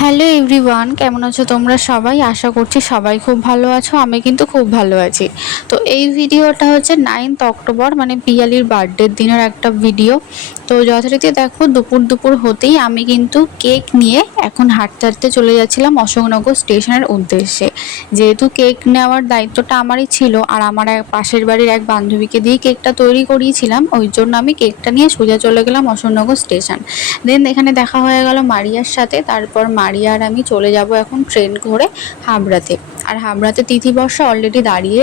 Hello everyone, কেমন আছো তোমরা সবাই? আশা করছি সবাই খুব ভালো আছো। আমি কিন্তু খুব ভালো আছি। তো এই ভিডিওটা হচ্ছে 9th অক্টোবর, মানে পিয়ালির বার্থডের দিনের একটা ভিডিও। তো যথারীতি দেখো, দুপুর দুপুর হতেই আমি কিন্তু কেক নিয়ে এখন হাঁটতে হাঁটতে চলে যাচ্ছিলাম অশোকনগর স্টেশনের উদ্দেশ্যে। যেহেতু কেক নেওয়ার দায়িত্বটা আমারই ছিল, আর আমার এক পাশের বাড়ির এক বান্ধবীকে দিয়ে কেকটা তৈরি করিয়েছিলাম, ওই জন্য আমি কেকটা নিয়ে সোজা চলে গেলাম অশোকনগর স্টেশন। দেন এখানে দেখা হয়ে গেল মারিয়ার সাথে। তারপর মারিয়া আর আমি চলে যাব এখন ট্রেন করে হাবড়াতে। আর হাবড়াতে তিথি বর্ষা অলরেডি দাঁড়িয়ে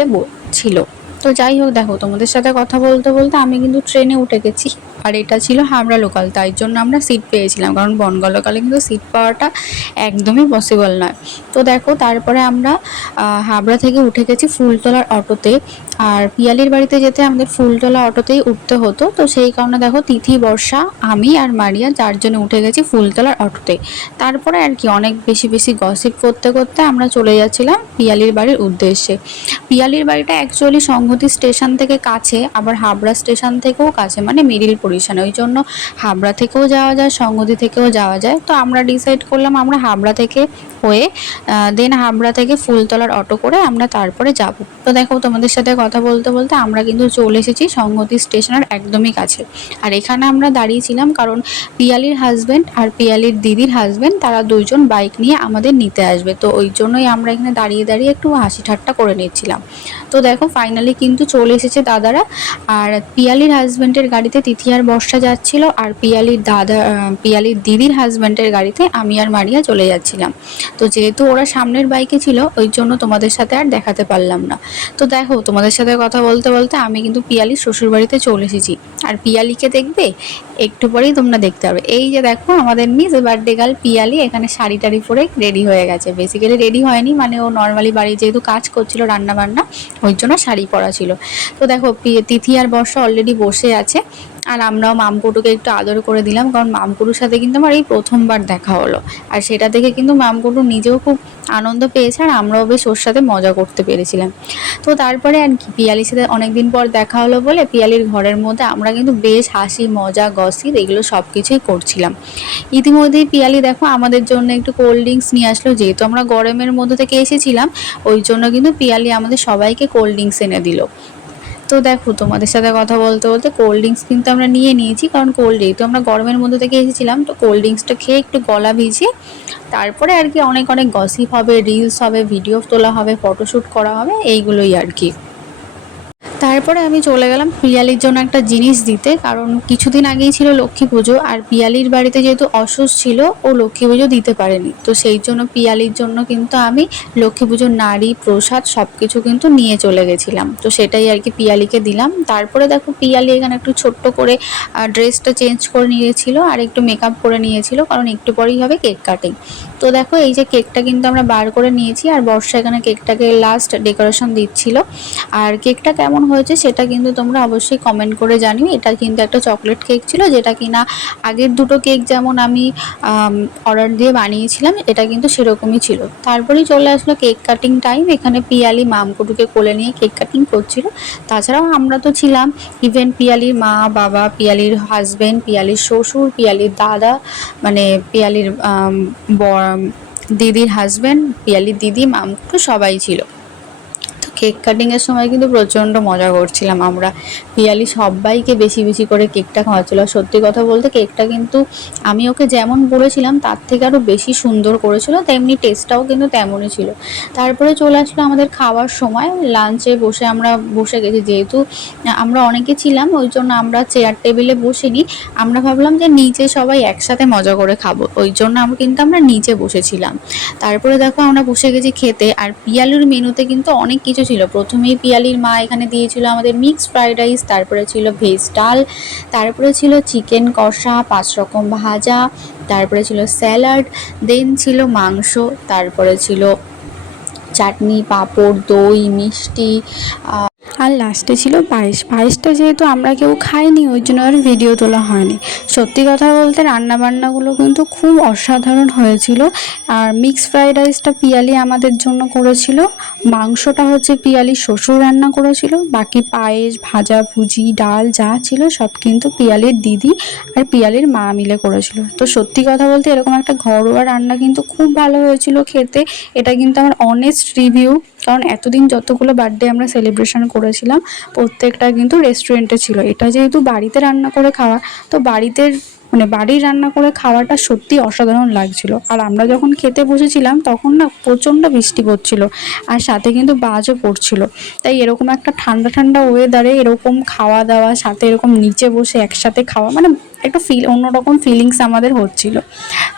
ছিল। তো যাই হোক, দেখো তোমাদের সাথে কথা বলতে বলতে আমি কিন্তু ট্রেনে উঠে গেছি। আর এটা ছিল হাবড়া লোকাল, তাই জন্য আমরা সিট পেয়েছিলাম, কারণ বনগাঁ লোকালে কিন্তু সিট পাওয়াটা একদমই পসিবল নয়। তো দেখো, তারপরে আমরা হাবড়া থেকে উঠে গেছি ফুলতলার অটোতে। আর পিয়ালির বাড়িতে যেতে আমাদের ফুলতলা অটোতেই উঠতে হতো। তো সেই কারণে দেখো, তিথি বর্ষা আমি আর মারিয়া চারজনে উঠে গেছি ফুলতলার অটোতে। তারপরে আর কি অনেক বেশি বেশি গসিপ করতে করতে আমরা চলে যাচ্ছিলাম পিয়ালির বাড়ির উদ্দেশ্যে। পিয়ালির বাড়িটা অ্যাকচুয়ালি সংহতি স্টেশন থেকে কাছে, আবার হাবড়া স্টেশন থেকেও কাছে, মানে মিডিল পজিশনে। ওই জন্য হাবড়া থেকেও যাওয়া যায়, সংহতি থেকেও যাওয়া যায়। তো আমরা ডিসাইড করলাম আমরা হাবড়া থেকে হয়ে দেন হাবড়া থেকে ফুলতলার অটো করে আমরা তারপরে যাব। তো দেখো, তোমাদের সাথে কথা বলতে বলতে আমরা কিন্তু চলে এসেছি সংহতি স্টেশনের একদমই কাছে। আর এখানে আমরা দাঁড়িয়েছিলাম কারণ পিয়ালির হাজব্যান্ড আর পিয়ালির দিদির হাজব্যান্ড তারা দুইজন বাইক নিয়ে আমাদের নিতে আসবে। তো ওই জন্যই আমরা এখানে দাঁড়িয়ে দাঁড়িয়ে একটু হাসি ঠাট্টা করে নিচ্ছিলাম। তো দেখো, ফাইনালি কিন্তু চলে এসেছে দাদারা। আর পিয়ালির হাজব্যান্ডের গাড়িতে তিথি আর বর্ষা যাচ্ছিল, আর পিয়ালির দিদির হাজব্যান্ডের গাড়িতে আমি আর মারিয়া চলে যাচ্ছিলাম। তো যেহেতু ওরা সামনের বাইকে ছিল, ওই জন্য তোমাদের সাথে আর দেখাতে পারলাম না। তো দেখো, তোমাদের সাথে কথা বলতে বলতে আমি কিন্তু পিয়ালির শ্বশুরবাড়িতে চলে এসেছি। আর পিয়ালিকে দেখবে একটু পরেই তোমরা দেখতে পাবে। এই যে দেখো, আমাদের মিস বার্থডে গার্ল পিয়ালি এখানে শাড়ি টাড়ি পরে রেডি হয়ে গেছে। বেসিক্যালি রেডি হয়নি, মানে ও নর্মালি বাড়ি যেহেতু কাজ করছিল রান্না বান্না, ওই জন্য শাড়ি পরা ছিল। তো দেখো, তিথি আর বর্ষা অলরেডি বসে আছে। আর আমরাও মামকুটুকে একটু আদর করে দিলাম, কারণ মামকুটুর সাথে কিন্তু আমার এই প্রথমবার দেখা হলো। আর সেটা দেখে কিন্তু মামকুটু নিজেও খুব আনন্দ পেয়েছে, আর আমরাও বেশ ওর সাথে মজা করতে পেরেছিলাম। তো তারপরে আর কি, পিয়ালির সাথে অনেকদিন পর দেখা হলো বলে পিয়ালির ঘরের মধ্যে আমরা কিন্তু বেশ হাসি মজা গসিপ এগুলো সব কিছুই করছিলাম। ইতিমধ্যেই পিয়ালি দেখো আমাদের জন্য একটু কোল্ড ড্রিঙ্কস নিয়ে আসলো। যেহেতু আমরা গরমের মধ্যে থেকে এসেছিলাম, ওই জন্য কিন্তু পিয়ালি আমাদের সবাইকে কোল্ড ড্রিঙ্কস এনে দিল। তো দেখো, তোমাদের সাথে কথা বলতে বলতে কোল্ড ড্রিঙ্কস কিন্তু আমরা নিয়ে নিয়েছি, কারণ যেহেতু আমরা গরমের মধ্যে থেকে এসেছিলাম, তো কোল্ড ড্রিঙ্কসটা খেয়ে একটু গলা ভিজিয়ে তারপরে আর কি অনেক অনেক গসিপ হবে, রিলস হবে, ভিডিও তোলা হবে, ফটোশ্যুট করা হবে, এইগুলোই আর কি। তারপরে আমি চলে গেলাম পিয়ালির জন্য একটা জিনিস দিতে, কারণ কিছুদিন আগেই ছিল লক্ষ্মী পুজো, আর পিয়ালির বাড়িতে যেহেতু অসুস্থ ছিল, ও লক্ষ্মী পুজো দিতে পারেনি। তো সেই জন্য পিয়ালির জন্য কিন্তু আমি লক্ষ্মী পুজোর নাড়ি প্রসাদ সব কিছু কিন্তু নিয়ে চলে গেছিলাম। তো সেটাই আর কি পিয়ালিকে দিলাম। তারপরে দেখো, পিয়ালি এখানে একটু ছোট্ট করে ড্রেসটা চেঞ্জ করে নিয়েছিল, আর একটু মেকআপ করে নিয়েছিল, কারণ একটু পরেই হবে কেক কাটিং। তো দেখো, এই যে কেকটা কিন্তু আমরা বার করে নিয়েছি, আর বর্ষা এখানে কেকটাকে লাস্ট ডেকোরেশন দিচ্ছিল। আর কেকটা কেমন হয়েছে সেটা কিন্তু তোমরা অবশ্যই কমেন্ট করে জানিও। এটা কিন্তু একটা চকলেট কেক ছিল, যেটা কিনা আগের দুটো কেক যেমন আমি অর্ডার দিয়ে বানিয়েছিলাম, এটা কিন্তু সেরকমই ছিল। তারপরেই চলে আসলো কেক কাটিং টাইম। এখানে পিয়ালি মামকুটুকে কোলে নিয়ে কেক কাটিং করছিল। তাছাড়াও আমরা তো ছিলাম, ইভেন পিয়ালির মা বাবা, পিয়ালির হাজব্যান্ড, পিয়ালির শ্বশুর, পিয়ালির দাদা, মানে পিয়ালির দিদির হাজব্যান্ড, পিয়ালির দিদি, মামকুটু সবাই ছিল। কেক কাটিংয়ের সময় কিন্তু প্রচণ্ড মজা করছিলাম আমরা। পিয়ালি সবাইকে বেশি বেশি করে কেকটা খাওয়াচ্ছিল। সত্যি কথা বলতে, কেকটা কিন্তু আমি ওকে যেমন বলেছিলাম তার থেকে আরও বেশি সুন্দর করেছিল, তেমনি টেস্টটাও কিন্তু তেমনই ছিল। তারপরে চলে আসলো আমাদের খাওয়ার সময়। লাঞ্চে বসে আমরা বসে গেছি। যেহেতু আমরা অনেকে ছিলাম, ওই জন্য আমরা চেয়ার টেবিলে বসিনি। আমরা ভাবলাম যে নিচে সবাই একসাথে মজা করে খাবো, ওই জন্য আমরা নিচে বসেছিলাম। তারপরে দেখো, আমরা বসে গেছি খেতে। আর পিয়ালির মেনুতে কিন্তু অনেক কিছু ছিল। প্রথমেই পিয়ালির মা এখানে দিয়েছিল আমাদের মিক্সড ফ্রাইড রাইস, তারপরে ছিল ভেজ ডাল, তারপরে ছিল চিকেন কষা, 5 রকম ভাজা, তারপরে ছিল স্যালাড, দেন ছিল মাংস, তারপরে ছিল চাটনি, পাঁপড়, দই, মিষ্টি, আর লাস্টে ছিল পায়েস। পায়েসটা যেহেতু আমরা কেউ খাইনি ওই জন্য আর ভিডিও তোলা হয়নি। সত্যি কথা বলতে রান্নাবান্নাগুলো কিন্তু খুব অসাধারণ হয়েছিল। আর মিক্স ফ্রাইড রাইসটা পিয়ালি আমাদের জন্য করেছিল, মাংসটা হচ্ছে পিয়ালির শ্বশুর রান্না করেছিল, বাকি পায়েস ভাজা ভুজি ডাল যা ছিল সব কিন্তু পিয়ালির দিদি আর পিয়ালির মা মিলে করেছিল। তো সত্যি কথা বলতে এরকম একটা ঘরোয়া রান্না কিন্তু খুব ভালো হয়েছিল খেতে। এটা কিন্তু আমার অনেস্ট রিভিউ, কারণ এতদিন যতগুলো বার্থডে আমরা সেলিব্রেশন করেছিলাম প্রত্যেকটা কিন্তু রেস্টুরেন্টে ছিল। এটা যেহেতু বাড়িতে রান্না করে খাওয়া, তো বাড়িতে মানে বাড়ির রান্না করে খাওয়াটা সত্যি অসাধারণ লাগছিল। আর আমরা যখন খেতে বসেছিলাম তখন না প্রচণ্ড বৃষ্টি পড়ছিল আর সাথে কিন্তু বাজও পড়ছিল। তাই এরকম একটা ঠান্ডা ঠান্ডা ওয়েদারে এরকম খাওয়া দাওয়া সাথে এরকম নিচে বসে একসাথে খাওয়া মানে একটা অন্যরকম ফিলিংস আমাদের হচ্ছিল।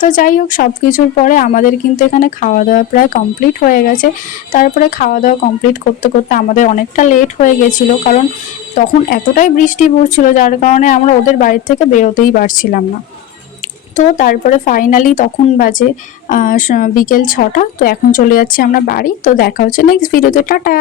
তো যাই হোক সব কিছুর পরে আমাদের কিন্তু এখানে খাওয়া দাওয়া প্রায় কমপ্লিট হয়ে গেছে। তারপরে খাওয়া দাওয়া কমপ্লিট করতে করতে আমাদের অনেকটা লেট হয়ে গেছিলো, কারণ তখন এতটাই বৃষ্টি পড়ছিল যার কারণে আমরা ওদের বাড়ির থেকে বেরোতেই পারছিলাম না। তো তারপরে ফাইনালি তখন বাজে বিকেল 6টা। তো এখন চলে যাচ্ছি আমরা বাড়ি। তো দেখা হচ্ছে নেক্সট ভিডিওতে, টাটা।